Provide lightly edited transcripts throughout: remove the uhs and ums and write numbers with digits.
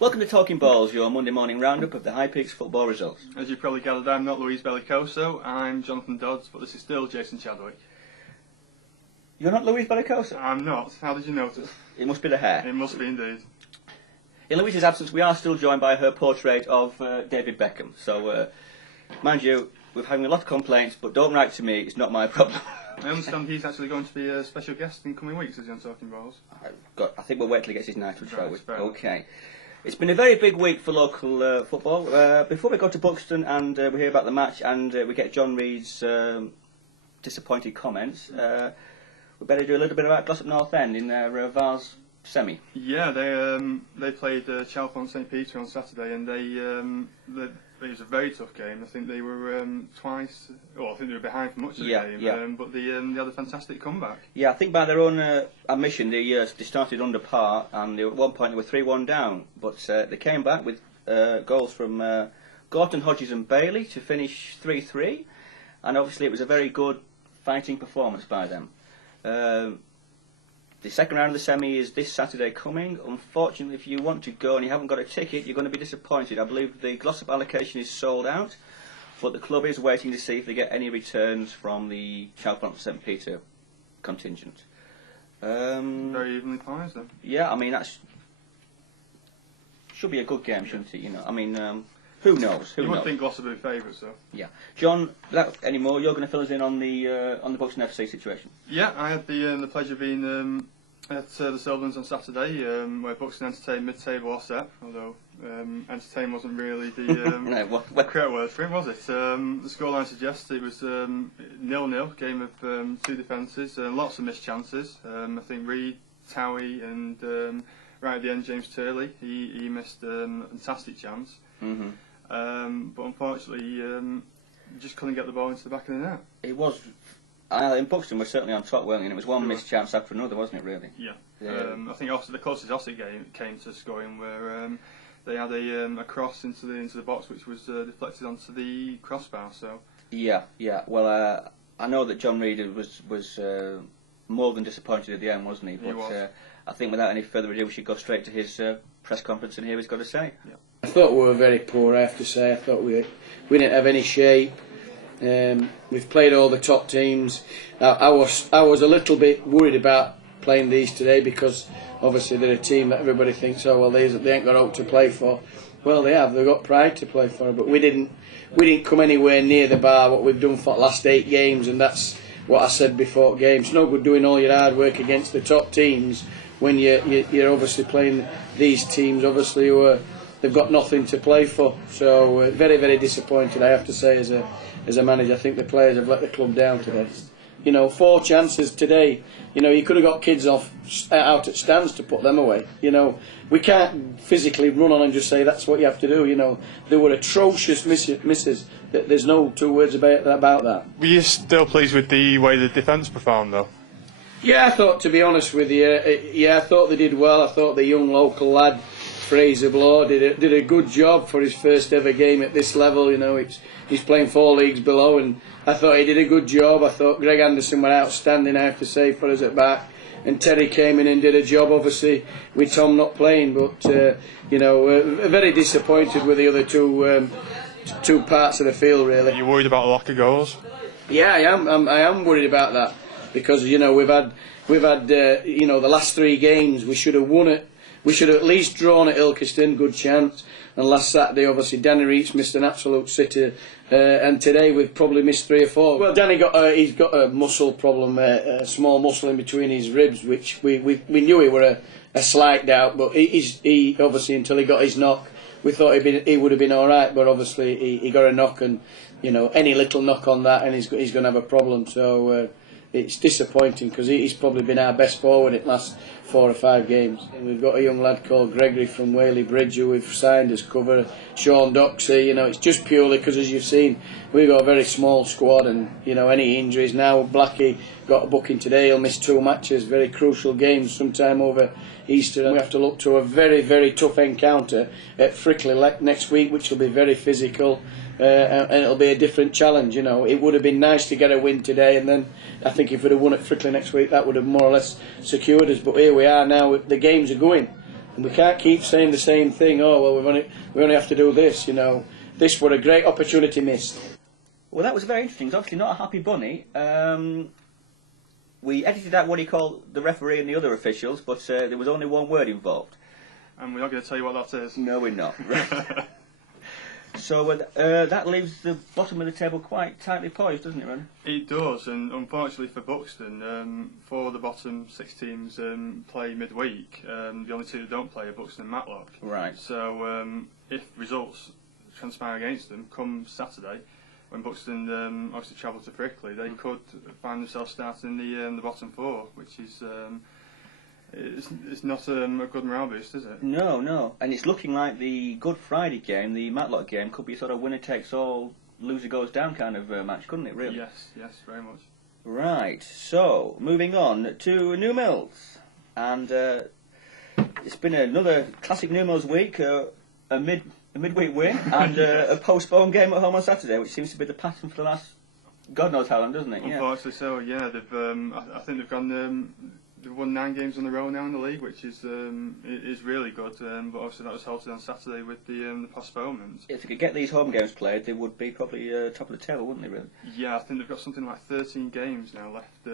Welcome to Talking Balls, your Monday morning roundup of the High Peaks football results. As you probably gathered, I'm not Louise Bellicoso, I'm Jonathan Dodds, but this is still Jason Chadwick. You're not Louise Bellicoso? I'm not. How did you notice? It must be the hair. It must be indeed. In Louise's absence, we are still joined by her portrait of David Beckham. So, mind you, we're having a lot of complaints, but don't write to me, it's not my problem. I understand he's actually going to be a special guest in coming weeks, as you're on Talking Balls. I think we'll wait till he gets his knighthood, shall we? Right, Okay. It's been a very big week for local football. Before we go to Buxton and we hear about the match and we get John Reed's disappointed comments, we better do a little bit about Ossett North End in their Vars semi. Yeah, they played Chalfont St Peter on Saturday, and it was a very tough game. I think they were twice. Well, I think they were behind for much of the game. Yeah. But they had a fantastic comeback. Yeah, I think by their own admission, they started under par, and at one point they were 3-1 down. But they came back with goals from Gorton, Hodges, and Bailey to finish 3-3, and obviously it was a very good fighting performance by them. The second round of the semi is this Saturday coming. Unfortunately, if you want to go and you haven't got a ticket, you're going to be disappointed. I believe the Glossop allocation is sold out, but the club is waiting to see if they get any returns from the Chalfont St Peter contingent. Very evenly priced, then. Yeah, I mean, that should be a good game, shouldn't it? You know, I mean, who knows? You wouldn't think Glossop would be favourites, though. Yeah, John. Without any more, you're going to fill us in on the Buxton FC situation. Yeah, I had the pleasure of being at the Sylvans on Saturday, where Buxton entertained mid-table Ossett, although entertain wasn't really the correct word for it, was it? The scoreline suggests it was 0-0, game of two defences, lots of missed chances. I think Reed, Towie, and right at the end, James Turley, he missed a fantastic chance. Mm-hmm. But unfortunately, just couldn't get the ball into the back of the net. It was. In Buxton we're certainly on top, weren't we? And it was one missed chance after another, wasn't it, really? Yeah. I think the closest Ossett game came to scoring where they had a cross into the box which was deflected onto the crossbar. So. Yeah. Well, I know that John Reed was more than disappointed at the end, wasn't he? But He was. I think without any further ado, we should go straight to his press conference and hear what he's got to say. Yeah. I thought we were very poor, I have to say. I thought we didn't have any shape. We've played all the top teams. I was a little bit worried about playing these today because obviously they're a team that everybody thinks, oh well, they ain't got out to play for. Well, they have. They've got pride to play for, but we didn't come anywhere near the bar what we've done for the last 8 games, and that's what I said before games. It's no good doing all your hard work against the top teams when you're obviously playing these teams, obviously they've got nothing to play for. So very, very disappointed, I have to say, as a manager. I think the players have let the club down today. 4 chances today. You could have got kids out at stands to put them away. We can't physically run on and just say that's what you have to do. There were atrocious misses. There's no 2 words about that. Were you still pleased with the way the defence performed, though? Yeah, I thought, to be honest with you, I thought they did well. I thought the young local lad, Fraser Bloor, did a good job for his first ever game at this level. He's playing 4 leagues below, and I thought he did a good job. I thought Greg Anderson were outstanding, I have to say, for us at back. And Terry came in and did a job, obviously, with Tom not playing. But, very disappointed with the other two parts of the field, really. Are you worried about a lack of goals? Yeah, I am worried about that. Because, we've had the last 3 games, we should have won it. We should have at least drawn at Ilkeston, good chance. And last Saturday, obviously, Danny Reach missed an absolute sitter. And today, we've probably missed 3 or 4. Well, Danny he's got a muscle problem, a small muscle in between his ribs, which we knew he were a slight doubt. But he obviously, until he got his knock, we thought he would have been all right. But obviously, he got a knock, and any little knock on that, and he's going to have a problem. So it's disappointing because he's probably been our best forward in the last 4 or 5 games. And we've got a young lad called Gregory from Whaley Bridge who we've signed as cover. Sean Doxey, it's just purely because, as you've seen, we've got a very small squad, and any injuries now. Blackie got a booking today. He'll miss 2 matches, very crucial games sometime over Easter, and we have to look to a very, very tough encounter at Frickley next week, which will be very physical. And it'll be a different challenge. It would have been nice to get a win today, and then I think if we'd have won at Frickley next week, that would have more or less secured us. But here we are now. The games are going. And we can't keep saying the same thing. Oh well, we only have to do this. This was a great opportunity missed. Well, that was very interesting. It's obviously not a happy bunny. We edited out what he called the referee and the other officials, but there was only one word involved. And we're not going to tell you what that is. No, we're not. So that leaves the bottom of the table quite tightly poised, doesn't it, Ron? It does, and unfortunately for Buxton, 4 of the bottom 6 teams play midweek. The only 2 that don't play are Buxton and Matlock. Right. So if results transpire against them come Saturday, when Buxton obviously travel to Frickley, they could find themselves starting in the bottom 4, which is it's not a good morale boost, is it? No, no. And it's looking like the Good Friday game, the Matlock game, could be a sort of winner takes all, loser goes down kind of match, couldn't it, really? Yes, very much. Right, so moving on to New Mills. And it's been another classic New Mills week, a midweek win and a postponed game at home on Saturday, which seems to be the pattern for the last God knows how long, doesn't it? Unfortunately so, yeah. I think they've gone... They've won 9 games in a row now in the league, which is really good. But obviously that was halted on Saturday with the postponement. If they could get these home games played, they would be probably top of the table, wouldn't they? Really? Yeah, I think they've got something like 13 games now left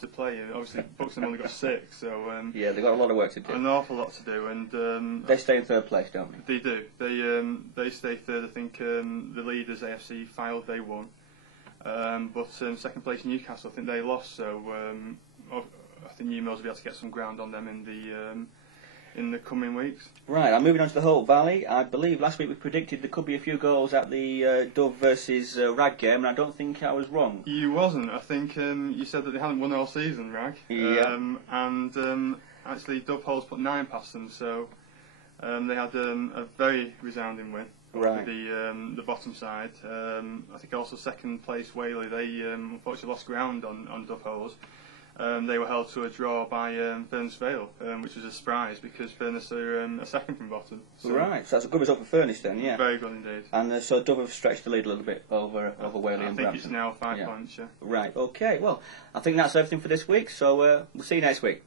to play. Obviously, Buxton only got 6, so yeah, they've got a lot of work to do. An awful lot to do, and they stay in 3rd place, don't they? They do. They stay 3rd. I think the leaders AFC filed, they won, but 2nd place Newcastle, I think they lost. So. I think New Mills will be able to get some ground on them in the coming weeks. Right, I'm moving on to the Holt Valley. I believe last week we predicted there could be a few goals at the Dove versus Rag game, and I don't think I was wrong. You wasn't. I think you said that they hadn't won all season, Rag. Yeah. Actually, Dove Holes put 9 past them, so they had a very resounding win. Right. The bottom side. I think also 2nd place Whaley. They unfortunately lost ground on Dove Holes. They were held to a draw by Furness Vale, which was a surprise because Furness are a 2nd from bottom. So right, so that's a good result for Furness then, yeah. Very good indeed. And so Dove have stretched the lead a little bit over Whaley and Brampton. I think it's now 5 points, yeah. Right, okay, well, I think that's everything for this week, so we'll see you next week.